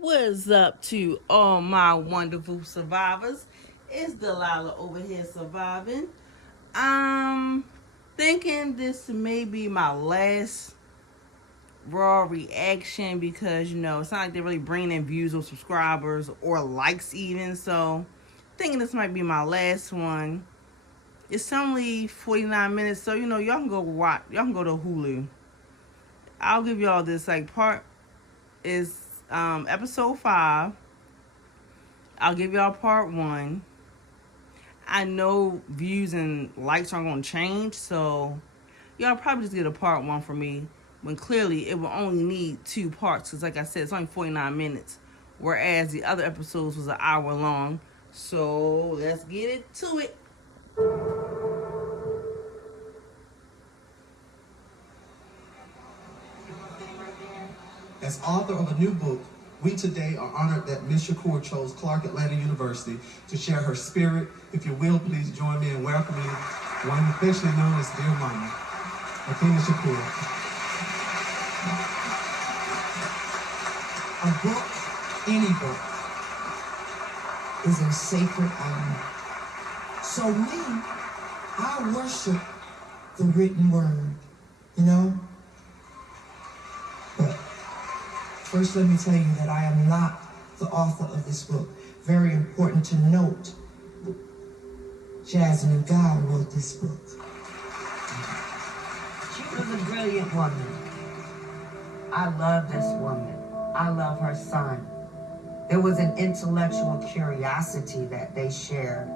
What's up to all my wonderful survivors? It's Delilah over here surviving. I'm thinking this may be my last raw reaction because it's not like they're really bringing in views or subscribers or likes even. So, thinking this might be my last one. It's only 49 minutes, so y'all can go watch. Y'all can go to Hulu. I'll give y'all this part is episode 5. I'll give y'all part 1. I know views and likes aren't going to change, so y'all probably just get a part 1 for me when clearly it will only need 2 parts because, like I said, it's only 49 minutes, whereas the other episodes was an hour long. So let's get it to it. As author of a new book, we today are honored that Ms. Shakur chose Clark Atlanta University to share her spirit. If you will, please join me in welcoming one affectionately known as Dear Mama, Athena Shakur. A book, any book, is a sacred honor. So me, I worship the written word, But first, let me tell you that I am not the author of this book. Very important to note, Jasmine Guy wrote this book. She was a brilliant woman. I love this woman. I love her son. There was an intellectual curiosity that they shared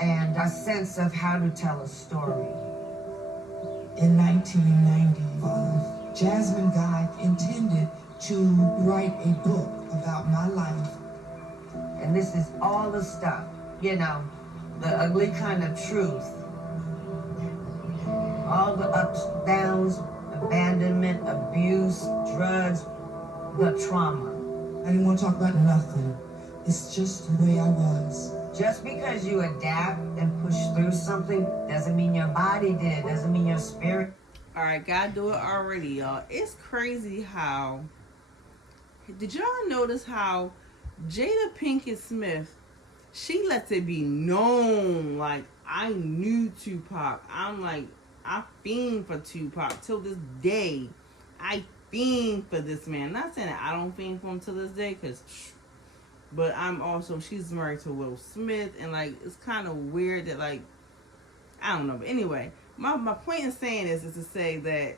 and a sense of how to tell a story. In 1995, Jasmine Guy intended to write a book about my life. And this is all the stuff, the ugly kind of truth. All the ups, downs, abandonment, abuse, drugs, the trauma. I didn't want to talk about nothing. It's just the way I was. Just because you adapt and push through something doesn't mean your body did, doesn't mean your spirit. All right, gotta do it already, y'all. It's crazy how. Did y'all notice how Jada Pinkett Smith, she lets it be known, like, I knew Tupac. I fiend for Tupac. Till this day, I fiend for this man. Not saying that I don't fiend for him to this day, but she's married to Will Smith, and, it's kind of weird that, I don't know. But anyway, my point in saying this is to say that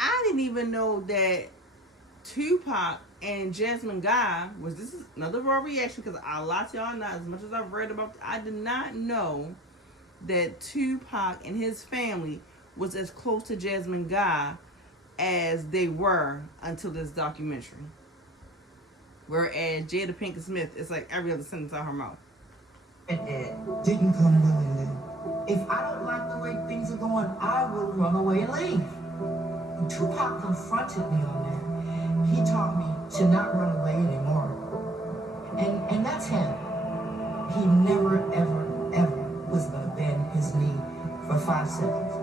I didn't even know that Tupac and Jasmine Guy this is another raw reaction because a lot of y'all know, as much as I've read about, I did not know that Tupac and his family was as close to Jasmine Guy as they were until this documentary. Whereas Jada Pinkett Smith, it's like every other sentence out her mouth. It did. Didn't come willingly. If I don't like the way things are going, I will run away and leave. Tupac confronted me on that. He taught me to not run away anymore. And that's him. He never, ever, ever was going to bend his knee for 5 seconds.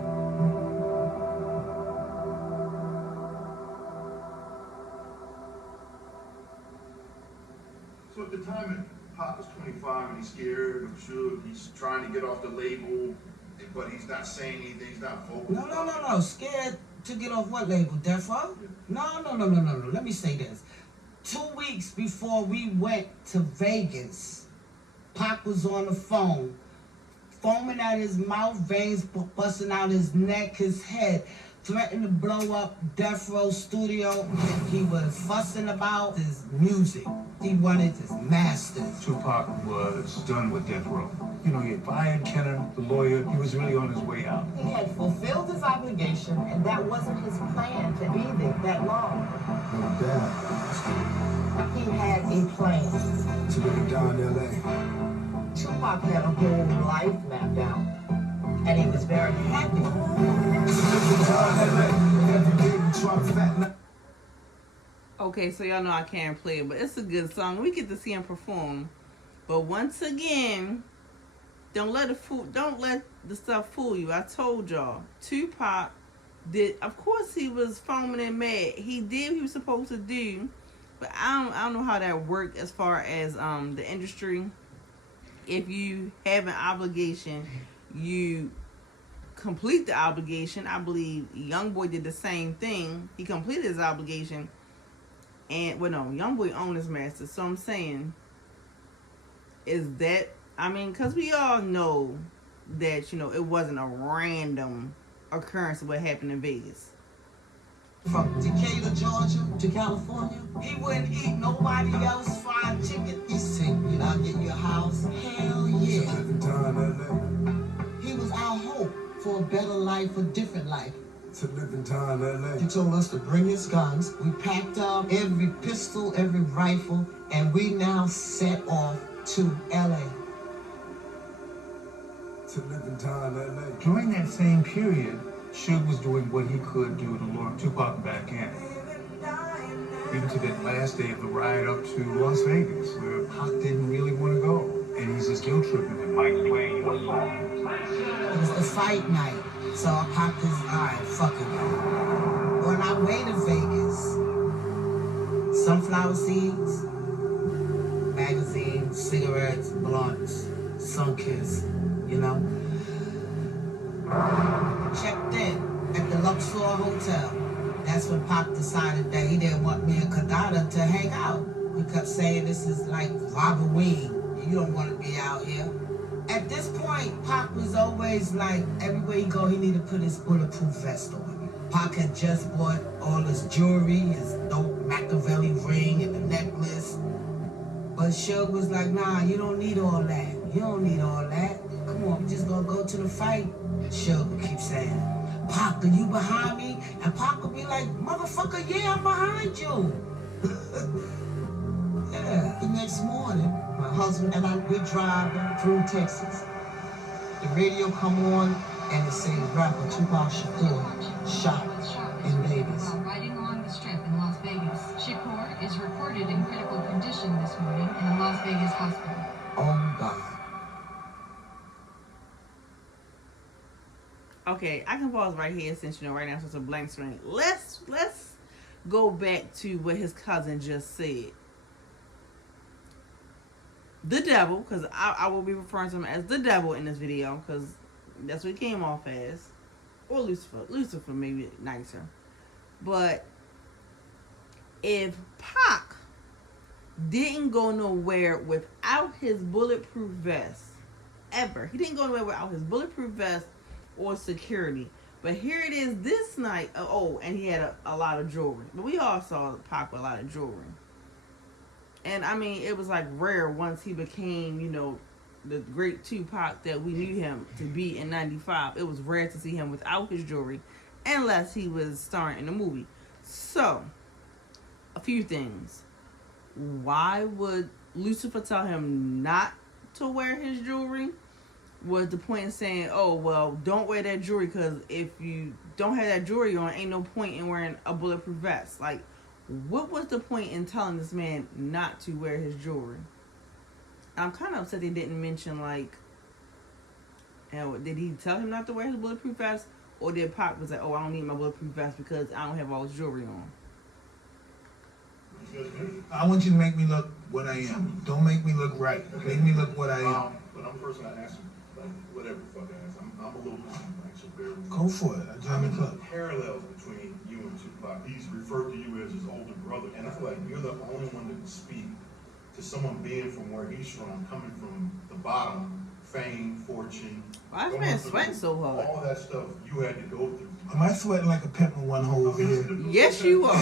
So at the time Pop was 25 and he's scared, I'm sure he's trying to get off the label, but he's not saying anything, he's not vocal. No. Scared to get off what label? Death Row? No. Let me say this. 2 weeks before we went to Vegas, Pac was on the phone, foaming at his mouth, veins busting out his neck, his head, threatened to blow up Death Row studio. He was fussing about his music. He wanted his masters. Tupac was done with Death Row. He had fired Kenner, the lawyer. He was really on his way out. He had fulfilled his obligation, and that wasn't his plan to be there that long. No doubt. He had a plan. To live down in L.A. Tupac had a whole life mapped out, and he was very happy. Okay, so y'all know I can't play it, but it's a good song. We get to see him perform. But once again, don't let the stuff fool you. I told y'all, Tupac did. Of course, he was foaming and mad. He did what he was supposed to do, But I don't know how that worked as far as the industry. If you have an obligation, you complete the obligation. I believe Youngboy did the same thing. He completed his obligation, and Youngboy owned his master. So I'm saying, is that, I mean, because we all know that it wasn't a random occurrence of what happened in Vegas. From Decatur, Georgia to California, he wouldn't eat nobody else fried chicken. He said, I'll get you a house. Hell yeah. He was our hope for a better life, a different life. To live in town, LA. He told us to bring his guns. We packed up every pistol, every rifle, and we now set off to LA. To live in town, LA. During that same period, Suge was doing what he could do to lure Tupac back in. Even to that last day of the ride up to Las Vegas, where Pac didn't really want to go. And he's just guilt tripping him. Mike's playing your song. It was the fight night, so I popped his eye, fuck it. On our way to Vegas, sunflower seeds, magazines, cigarettes, blunts, Sunkiss, Checked in at the Luxor Hotel. That's when Pop decided that he didn't want me and Kadada to hang out. He kept saying this is like Halloween. You don't want to be out here. At this point, Pop was always like, everywhere he go, he needed to put his bulletproof vest on. Pop had just bought all his jewelry, his dope Machiavelli ring and the necklace. But Suge was like, nah, you don't need all that. You don't need all that. Come on, we just gonna go to the fight. Suge would keep saying, Pop, are you behind me? And Pop would be like, motherfucker, yeah, I'm behind you. Yeah, the next morning, my husband and I, we're driving through Texas. The radio come on, and it says rapper Tupac Shakur shot in Vegas. While riding along the strip in Las Vegas, Shakur is reported in critical condition this morning in a Las Vegas hospital. Oh, God. Okay, I can pause right here since right now it's a blank screen. Let's go back to what his cousin just said. The devil, because I will be referring to him as the devil in this video, because that's what he came off as. Or Lucifer maybe nicer. But if Pac didn't go nowhere without his bulletproof vest, ever. He didn't go nowhere without his bulletproof vest or security. But here it is this night. And he had a lot of jewelry. But we all saw Pac with a lot of jewelry. And I mean, it was like rare once he became, the great Tupac that we knew him to be in 95. It was rare to see him without his jewelry, unless he was starring in a movie. So, a few things. Why would Lucifer tell him not to wear his jewelry? Was the point of saying, don't wear that jewelry, because if you don't have that jewelry on, ain't no point in wearing a bulletproof vest. Like, what was the point in telling this man not to wear his jewelry? I'm kind of upset they didn't mention, did he tell him not to wear his bulletproof vest? Or did Pac was like, I don't need my bulletproof vest because I don't have all his jewelry on? I want you to make me look what I am. Don't make me look right. Make me look what I am. But I'm personally asking, whatever the fuck I ask. I'm a little so bear with me. Go for it. I join the club. Parallels between you and Tupac. He's referred to you as his older brother, and I feel like you're the only one that can speak to someone being from where he's from, coming from the bottom, fame, fortune. Why is man sweating so hard? All that stuff you had to go through. Am I sweating like a pimp with one hole over here? Yes, you are.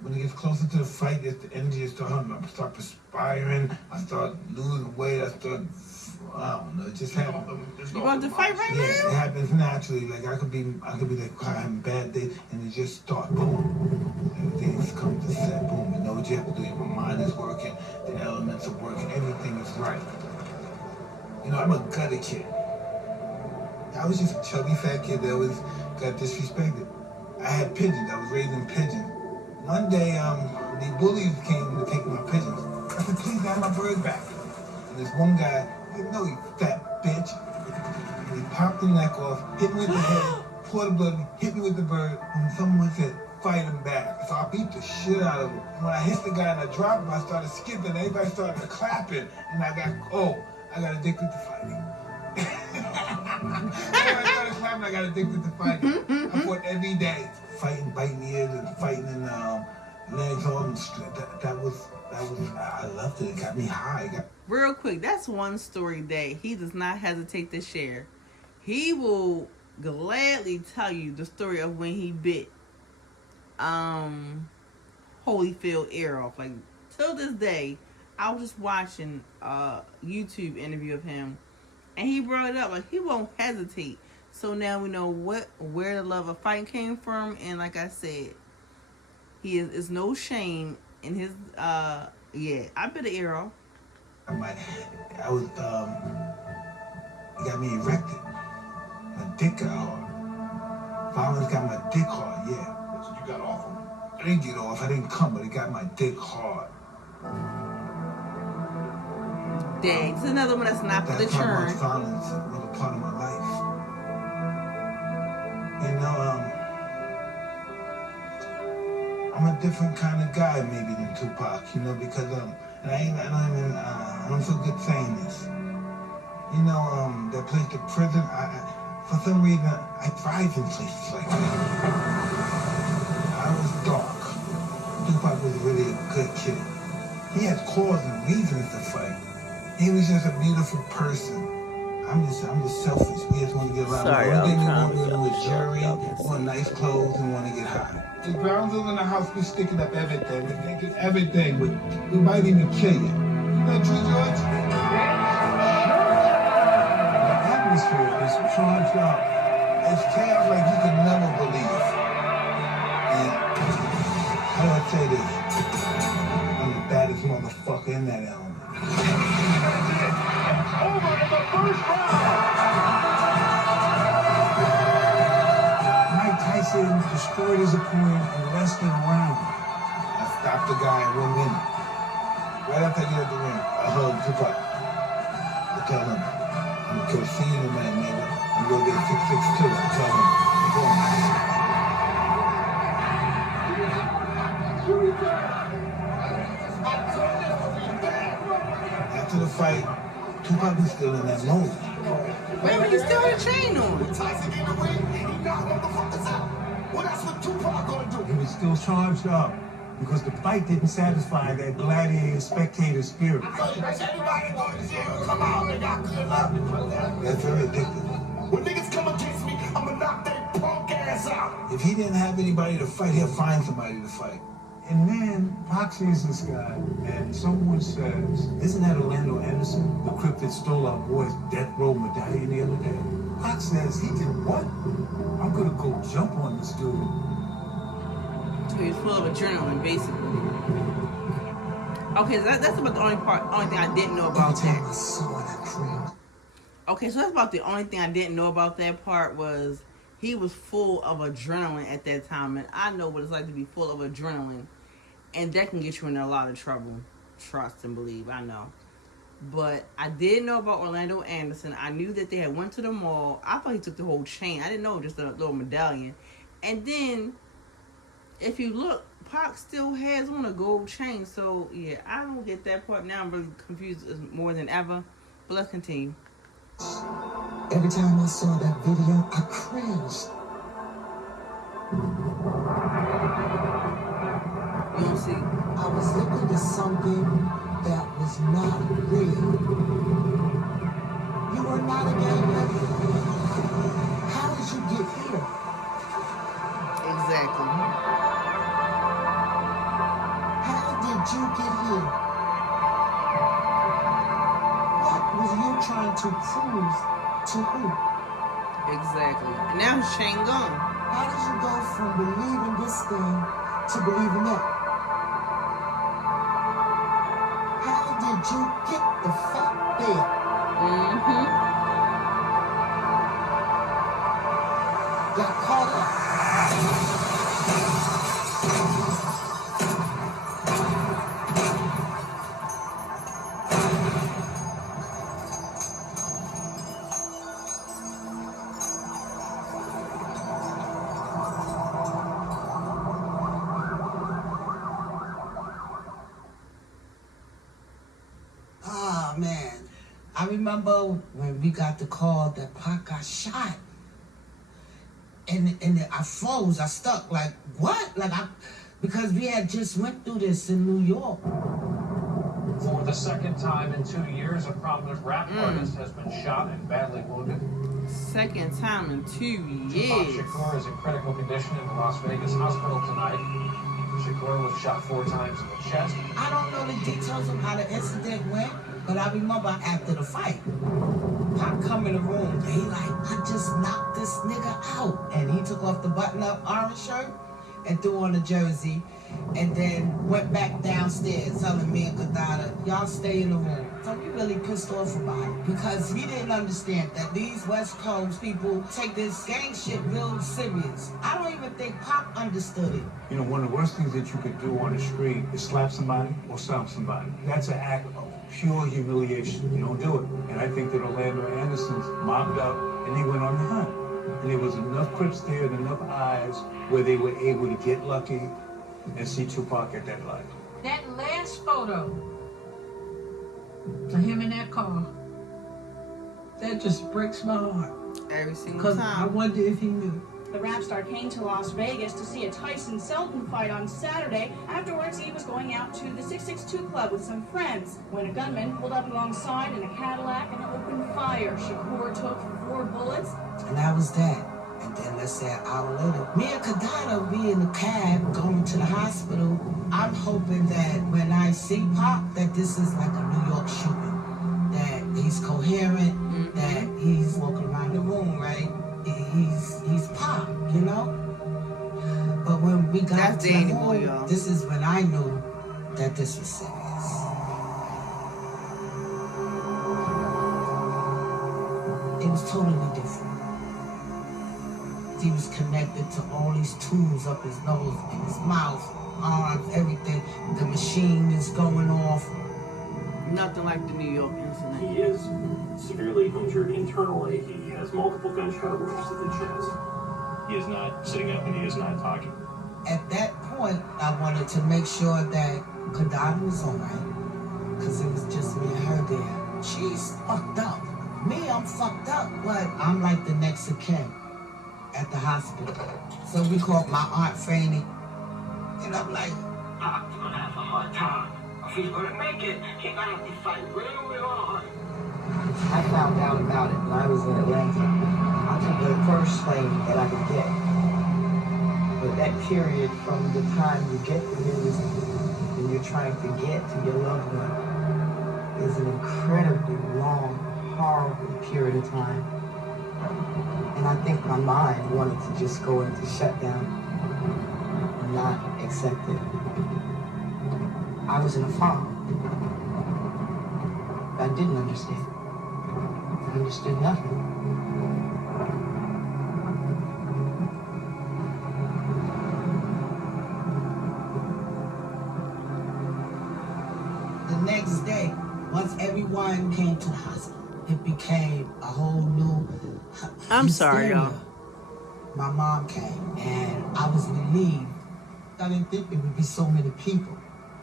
When it gets closer to the fight, the energy starts perspiring. I start losing weight. I don't know. It just happens. You want to fight right now? Yeah, it happens naturally. Like I could be like having a bad day, and it just starts boom. Everything comes to set. Boom. You know what you have to do. Your mind is working. The elements are working. Everything is right. I'm a gutter kid. I was just a chubby fat kid that got disrespected. I had pigeons. I was raised in pigeons. One day, the bullies came to take my pigeons. I said, please have my bird back. And this one guy, you fat bitch. And he popped the neck off, hit me with the head, pour the blood, hit me with the bird, and someone said, fight him back. So I beat the shit out of him. When I hit the guy and I dropped him, I started skipping, everybody started clapping, and I got addicted to fighting. I started clapping, I got addicted to fighting. I fought every day. Fighting, biting ears, and fighting in legs, arms. That was, I loved it. It got me high. Real quick, that's one story that he does not hesitate to share. He will gladly tell you the story of when he bit Holyfield ear off. Like, till this day, I was just watching a YouTube interview of him, and he brought it up. Like, he won't hesitate. So now we know where the love of fighting came from, and like I said, he is no shame in his I bit an ear off. It got me erected. My dick got hard. Violence got my dick hard, yeah. So you got off him. I didn't get off, I didn't come, but it got my dick hard. Dang, it's another one that's not for the churn. Violence was a part of my life. You know, I'm a different kind of guy maybe than Tupac, you know, because and I don't feel good saying this. You know, that place, the prison, for some reason, I thrive in places like that. I was dark. Tupac was really a good kid. He had cause and reasons to fight. He was just a beautiful person. I'm just selfish. We just want to get around. Sorry, One thing we I'm want to trying do to is jury, want nice clothes, and want to get high. The grounds in the house, we sticking up everything. We're thinking everything. We might even kill you. You know, true, George? The atmosphere is charged up. It's chaos like you can never believe. And how do I say this? I'm the baddest motherfucker in that element. Over in the first round. Mike Tyson destroyed his opponent in less than a round. I stopped the guy in 1 minute. Right after I get out the ring, I hugged Tupac. I tell him, I'm gonna see you tonight, nigga. I'm gonna get 662. I tell him, go on. After the fight, Tupac was still in that mode. Wait, but he still had a chain on. Tyson in the ring, he knocked motherfuckers out. Well, that's what Tupac gonna do. He was still charged up because the fight didn't satisfy that gladiator spectator spirit. Everybody go to jail, come out, they got good luck. That's very addictive. When niggas come against me, I'ma knock their punk ass out. If he didn't have anybody to fight, he'll find somebody to fight. And then Pac sees this guy, and someone says, isn't that Orlando Anderson, the Crip that stole our boy's death row medallion the other day? Pac says, he did what? I'm gonna go jump on this dude. So he was full of adrenaline, basically. Okay, so that's about the only thing I didn't know about that. Okay, so that's about the only thing I didn't know about that part was he was full of adrenaline at that time, and I know what it's like to be full of adrenaline, and that can get you in a lot of trouble. Trust and believe, I know. But I did know about Orlando Anderson. I knew that they had went to the mall. I thought he took the whole chain. I didn't know just a little medallion. And then, if you look, Pac still has on a gold chain. So, yeah, I don't get that part. Now I'm really confused more than ever. But let's continue. Every time I saw that video, I cringed. You don't see. I was looking at something that was not real. You are not a gangster. How did you get here? Exactly. How did you get here? What was you trying to prove to who? Exactly. And now his chain gone. How did you go from believing this thing to believing that? How did you get the fuck there? Got caught up. I remember when we got the call that Pac got shot. And I froze, I stuck, like, what? Because we had just went through this in New York. For the second time in 2 years, a prominent rap artist has been shot and badly wounded. Second time in 2 years. Tupac Shakur is in critical condition in the Las Vegas hospital tonight. Shakur was shot 4 times in the chest. I don't know the details of how the incident went, but I remember after the fight, Pop come in the room, and he like, I just knocked this nigga out. And he took off the button-up orange shirt and threw on the jersey, and then went back downstairs telling me and Kadada, y'all stay in the room. So we really pissed off about it because we didn't understand that these West Coast people take this gang shit real serious. I don't even think Pop understood it. You know, one of the worst things that you could do on the street is slap somebody or stomp somebody. That's an act of pure humiliation. You don't do it. And I think that Orlando Anderson's mobbed up and they went on the hunt. And there was enough Crips there and enough eyes where they were able to get lucky and see Tupac at that light. That last photo of him in that car, That just breaks my heart. Every single Because time. I wonder if he knew. The rap star came to Las Vegas to see a Tyson Selden fight on Saturday. Afterwards, he was going out to the 662 Club with some friends when a gunman pulled up alongside in a Cadillac and opened fire. Shakur took 4 bullets. And that was that. And then let's say an hour later, me and Kadada be in the cab going to the hospital. I'm hoping that when I see Pop, that this is like a New York shooting. That he's coherent, that he's walking around the room, right? He's Pop, you know? But when we got That's to the Danny Boy, home, y'all. this is when I knew that this was serious. It was totally different. He was connected to all these tools up his nose, in his mouth, arms, everything. The machine is going off. Nothing like the New York incident. He is severely injured internally. He has multiple gunshot wounds to the chest. He is not sitting up and he is not talking. At that point, I wanted to make sure that Kadada was all right, because it was just me and her there. She's fucked up. Me, I'm fucked up, but I'm like the next of kin at the hospital. So we called my Aunt Franny, and I'm like, Pop's gonna have a hard time. If he's gonna make it, he's gonna have to fight real hard. I found out about it when I was in Atlanta. I took the first plane that I could get. But that period from the time you get the news and you're trying to get to your loved one is an incredibly long, horrible period of time. And I think my mind wanted to just go into shutdown and not accept it. I was in a fog. I didn't understand. I understood nothing. the next day, once everyone came to the hospital, it became a whole new I'm sorry, hysteria. y'all. My mom came, and I was relieved. I didn't think there would be so many people.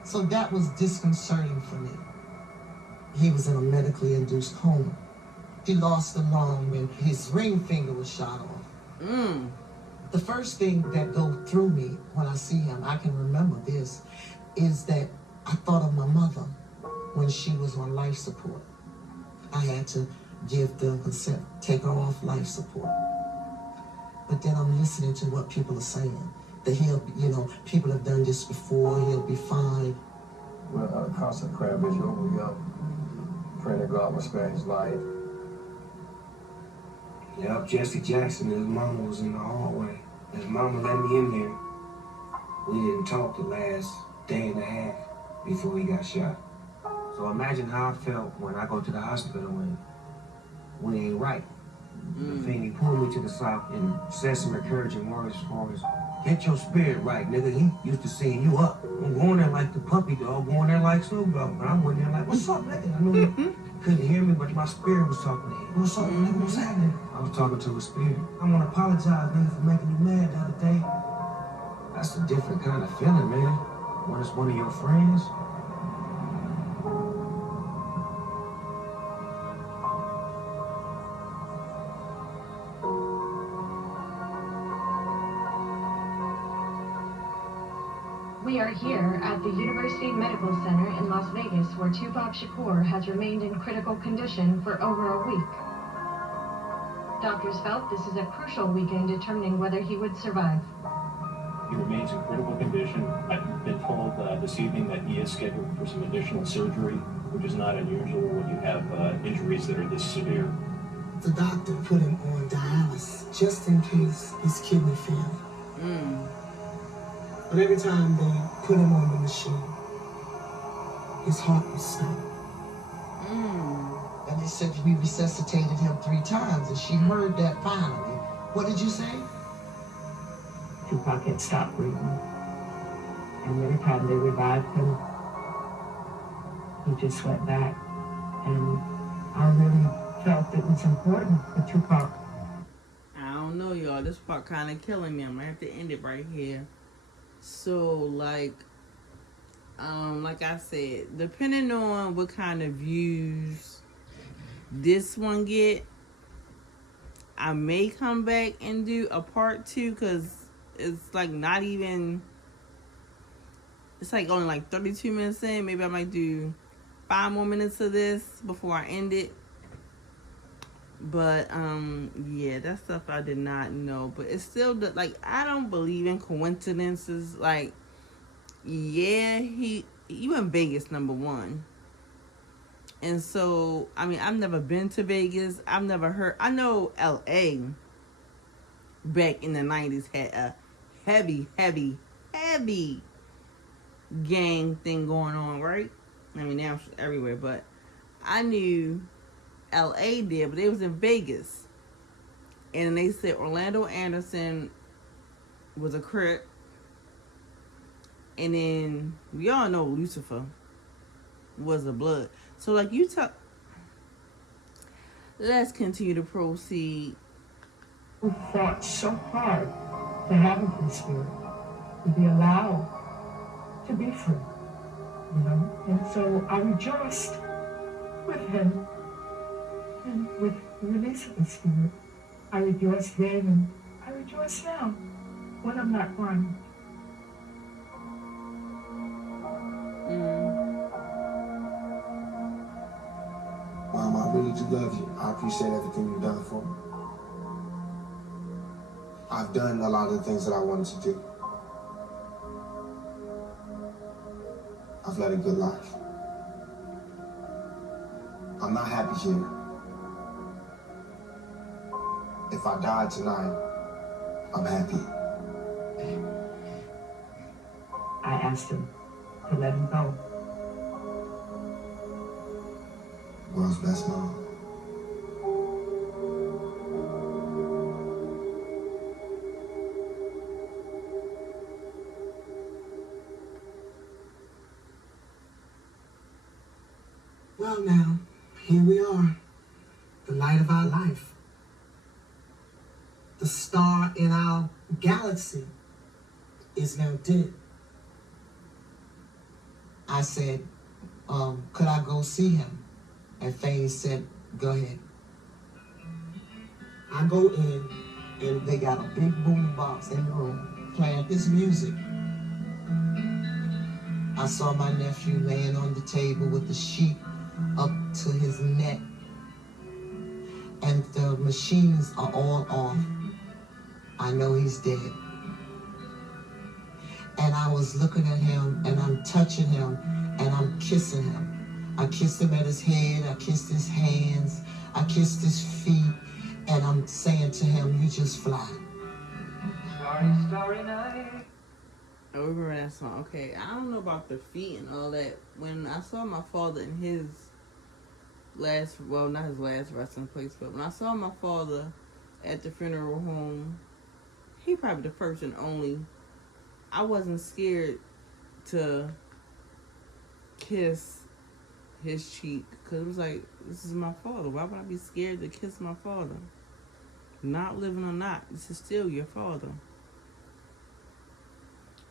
So that was disconcerting for me. He was in a medically induced coma. He lost a lung when his ring finger was shot off. The first thing that goes through me when I see him, I can remember this, is that I thought of my mother when she was on life support. I had to give the consent, take her off life support. But then I'm listening to what people are saying. That he'll, people have done this before, he'll be fine. We're a constant prayer vigil. We up praying that God will spare his life. Yep, Jesse Jackson and his mama was in the hallway. His mama let me in there. We didn't talk the last day and a half before he got shot. So imagine how I felt when I go to the hospital and we ain't right. The thing, he pulled me to the side and said some encouraging words as far as, get your spirit right, nigga. He used to seeing you up. I'm going there like the puppy dog, going there like Snoop Dogg. But I went there like, what's up, nigga? I knew he couldn't hear me, but my spirit was talking to him. What's up, nigga? What's happening? I was talking to his spirit. I want to apologize, nigga, for making you mad the other day. That's a different kind of feeling, man. When it's one of your friends. We are here at the University Medical Center in Las Vegas, where Tupac Shakur has remained in critical condition for over a week. Doctors felt this is a crucial week in determining whether he would survive. He remains in critical condition. I've been told this evening that he is scheduled for some additional surgery, which is not unusual when you have injuries that are this severe. The doctor put him on dialysis just in case his kidney failed. But every time they put him on the machine, his heart would stop. And they said we resuscitated him 3 times, and she heard that finally. What did you say? Tupac had stopped breathing. And every time they revived him, he just went back. And I really felt it was important for Tupac. I don't know, y'all. This part kind of killing me. I'm gonna have to end it right here. So, like I said, depending on what kind of views this one get, I may come back and do a part 2, because it's like not even, it's like only like 32 minutes in. Maybe I might do 5 more minutes of this before I end it. But yeah, that stuff I did not know. But it's still like, I don't believe in coincidences. Like, yeah, he went Vegas #1. And so, I mean, I've never been to Vegas. I've never heard. I know LA back in the 90s had a heavy gang thing going on, right? I mean, now it's everywhere, but I knew LA did, but they was in Vegas. And they said Orlando Anderson was a Crip. And then we all know Lucifer was a Blood. So, like, let's continue to proceed. We fought so hard to have a free spirit, to be allowed to be free, you know? And so I rejoiced with him and with the release of the spirit. I rejoiced then and I rejoice now when I'm not crying. Mom, I really do love you. I appreciate everything you've done for me. I've done a lot of the things that I wanted to do. I've led a good life. I'm not happy here. If I died tonight, I'm happy. I asked him to let him go. World's best mom. Well, now, here we are, the light of our life, the star in our galaxy is now dead. I said, could I go see him? And Faye said, go ahead. I go in, and they got a big boom box in the room playing his music. I saw my nephew laying on the table with the sheet up to his neck, and the machines are all off. I know he's dead. And I was looking at him, and I'm touching him, and I'm kissing him. I kissed him at his head, I kissed his hands, I kissed his feet, and I'm saying to him, you just fly. Starry, starry night. I remember that song. Okay, I don't know about the feet and all that. When I saw my father in his last, well, not his last resting place, but when I saw my father at the funeral home, he probably the first and only. I wasn't scared to kiss his cheek, because it was like, this is my father. Why would I be scared to kiss my father? Not living or not, this is still your father.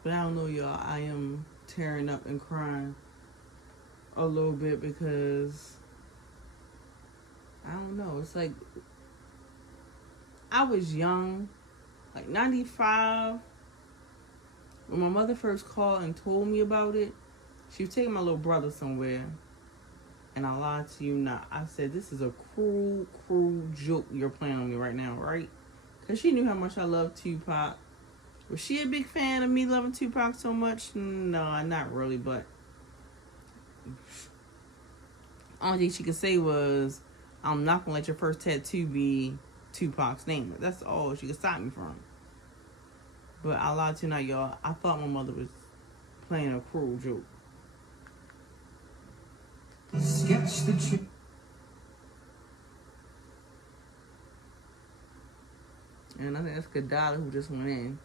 But I don't know, y'all. I am tearing up and crying a little bit because I don't know. It's like I was young, like 95. when my mother first called and told me about it, she was taking my little brother somewhere. And I lied to you not. I said, this is a cruel, cruel joke you're playing on me right now, right? Because she knew how much I love Tupac. Was she a big fan of me loving Tupac so much? No, not really, but only thing she could say was, I'm not going to let your first tattoo be Tupac's name. That's all she could stop me from. But I lied to you not, y'all. I thought my mother was playing a cruel joke. Sketch the tree. And I think that's Kadala who just went in.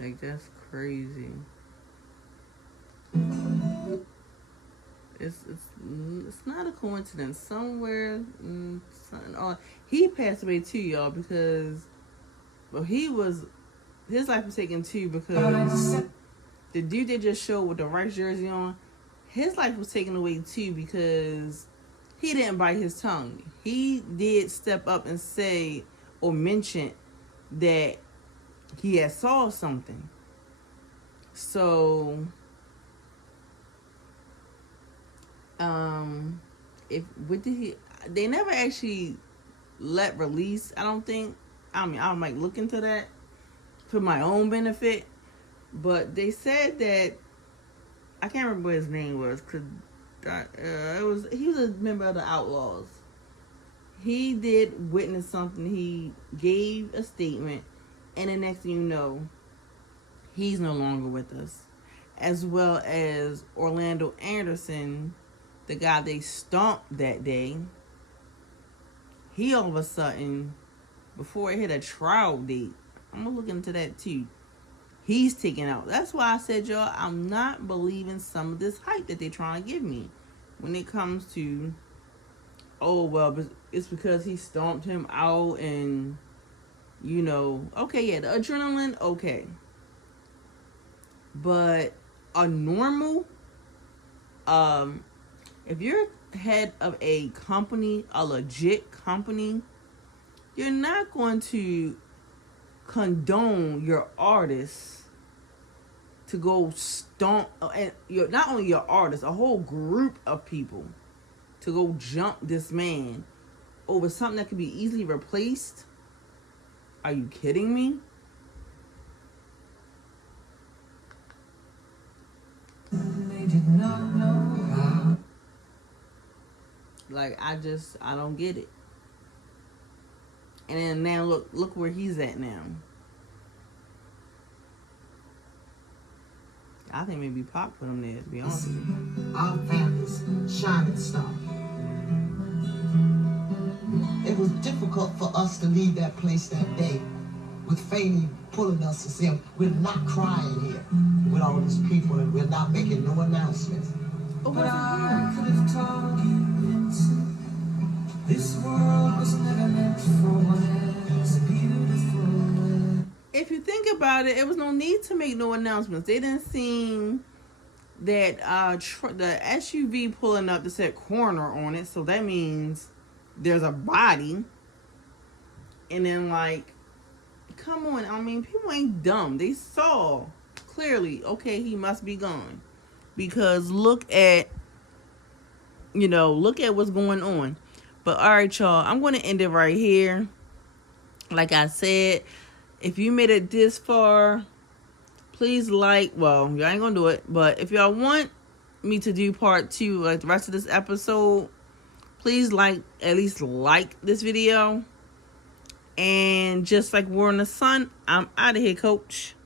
Like, that's crazy. It's not a coincidence. Somewhere, he passed away too, y'all, because his life was taken too because the dude they just showed with the Rice jersey on, his life was taken away too because he didn't bite his tongue. He did step up and say or mention that he had saw something. So, they never actually let release, I don't think. I mean, I might look into that for my own benefit, but they said that, I can't remember what his name was, he was a member of the Outlaws. He did witness something. He gave a statement, and the next thing you know, he's no longer with us. As well as Orlando Anderson, the guy they stomped that day. He all of a sudden, before it hit a trial date, I'm gonna look into that too, he's taken out. That's why I said, y'all, I'm not believing some of this hype that they're trying to give me when it comes to, oh, well, it's because he stomped him out and, you know, okay, yeah, the adrenaline, okay. But a normal, if you're head of a company, a legit company, you're not going to condone your artists to go stomp, and you're not only your artists, a whole group of people to go jump this man over something that could be easily replaced. Are you kidding me? They did not know how. Like, I don't get it. And then now look where he's at now. I think maybe Pop put him there, to be honest with you. Our family's shining star. It was difficult for us to leave that place that day with Fanny pulling us and saying, we're not crying here with all these people and we're not making no announcements. But I could have told you into this world was never meant for one as beautiful. If you think about it, it was no need to make no announcements. They didn't see that the SUV pulling up that said coroner on it, so that means there's a body. And then, like, come on, I mean, people ain't dumb. They saw clearly, okay, he must be gone. Because look at what's going on. But all right, y'all, I'm going to end it right here. Like I said, if you made it this far, please y'all ain't going to do it. But if y'all want me to do part 2, like the rest of this episode, please at least like this video. And just like War in the Sun, I'm out of here, coach.